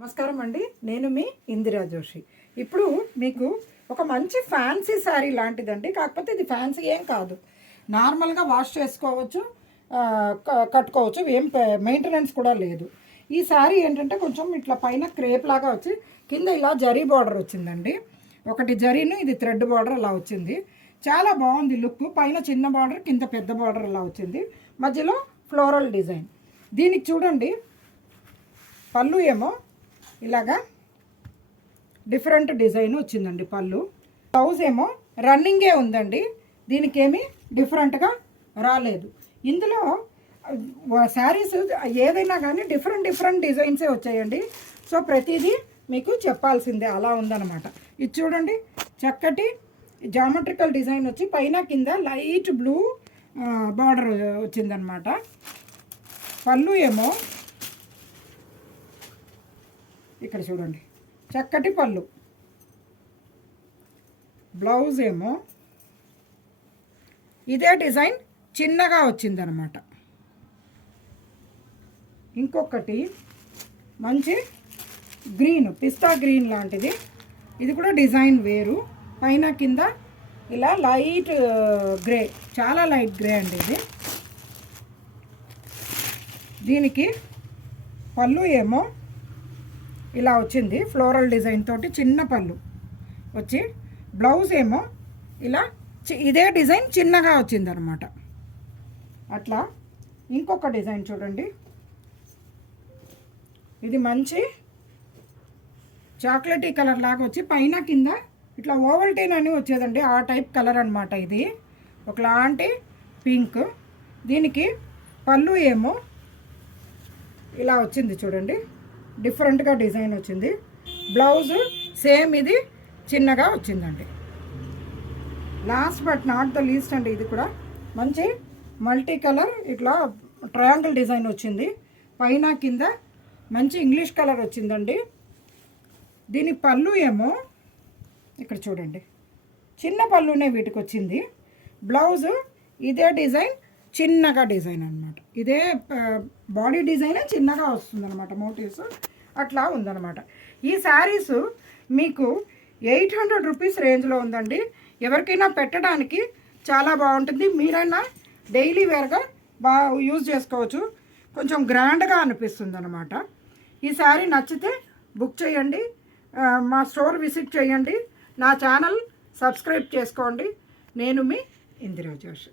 నమస్కారం అండి, నేను మీ ఇందిరా జోషి. ఇప్పుడు మీకు ఒక మంచి ఫ్యాన్సీ శారీ లాంటిదండి. కాకపోతే ఇది ఫ్యాన్సీ ఏం కాదు, నార్మల్గా వాష్ చేసుకోవచ్చు, కట్టుకోవచ్చు, ఏం మెయింటెనెన్స్ కూడా లేదు. ఈ శారీ ఏంటంటే కొంచెం ఇట్లా పైన క్రేప్ లాగా వచ్చి కింద ఇలా జరీ బార్డర్ వచ్చిందండి. ఒకటి జరీను, ఇది థ్రెడ్ బార్డర్ అలా వచ్చింది. చాలా బాగుంది లుక్. పైన చిన్న బార్డర్, కింద పెద్ద బార్డర్ అలా వచ్చింది, మధ్యలో ఫ్లోరల్ డిజైన్. దీనికి చూడండి, పళ్ళు ఏమో ఇలాగా డిఫరెంట్ డిజైన్ వచ్చిందండి పళ్ళు. బ్లౌజ్ ఏమో రన్నింగే ఉందండి, దీనికి ఏమీ డిఫరెంట్గా రాలేదు. ఇందులో శారీస్ ఏదైనా కానీ డిఫరెంట్ డిజైన్సే వచ్చాయండి. సో ప్రతిదీ మీకు చెప్పాల్సిందే, అలా ఉందన్నమాట. ఇది చూడండి, చక్కటి జామెట్రికల్ డిజైన్ వచ్చి పైన కింద లైట్ బ్లూ బార్డర్ వచ్చిందనమాట. పళ్ళు ఏమో ఇక్కడ చూడండి, చక్కటి పళ్ళు. బ్లౌజ్ ఏమో ఇదే డిజైన్ చిన్నగా వచ్చిందనమాట. ఇంకొకటి మంచి గ్రీన్, పిస్తా గ్రీన్ లాంటిది, ఇది కూడా డిజైన్ వేరు. పైన కింద ఇలా లైట్ గ్రే, చాలా లైట్ గ్రే అండి ఇది. దీనికి పళ్ళు ఏమో ఇలా వచ్చింది, ఫ్లోరల్ డిజైన్ తోటి చిన్న పళ్ళు వచ్చి. బ్లౌజ్ ఏమో ఇలా ఇదే డిజైన్ చిన్నగా వచ్చిందనమాట. అట్లా ఇంకొక డిజైన్ చూడండి, ఇది మంచి చాక్లెటీ కలర్ లాగా వచ్చి పైన కింద ఇట్లా ఓవల్టీన్ అని వచ్చేదండి, ఆ టైప్ కలర్ అనమాట. ఇది ఒకలాంటి పింక్. దీనికి పళ్ళు ఏమో ఇలా వచ్చింది చూడండి, డిఫరెంట్గా డిజైన్ వచ్చింది. బ్లౌజ్ సేమ్ ఇది చిన్నగా వచ్చిందండి. Last but not the least అండి, ఇది కూడా మంచి మల్టీ కలర్ ఇట్లా ట్రయాంగిల్ డిజైన్ వచ్చింది. పైన కింద మంచి ఇంగ్లీష్ కలర్ వచ్చిందండి. దీని పళ్ళు ఏమో ఇక్కడ చూడండి, చిన్న పళ్ళునే వీటికి వచ్చింది. బ్లౌజ్ ఇదే డిజైన్, చిన్నగా డిజైన్ అనమాట. ఇదే బాడీ డిజైనే చిన్నగా వస్తుందన్నమాట, మోటివ్స్ అట్లా ఉందన్నమాట. ఈ శారీస్ మీకు 800 రూపీస్ రేంజ్లో ఉందండి. ఎవరికైనా పెట్టడానికి చాలా బాగుంటుంది. మీరైనా డైలీ వేర్గా బాగా యూజ్ చేసుకోవచ్చు, కొంచెం గ్రాండ్గా అనిపిస్తుంది అనమాట. ఈ శారీ నచ్చితే బుక్ చేయండి, మా స్టోర్ విజిట్ చేయండి, నా ఛానల్ సబ్స్క్రైబ్ చేసుకోండి. నేను మీ ఇందిరా జోషి.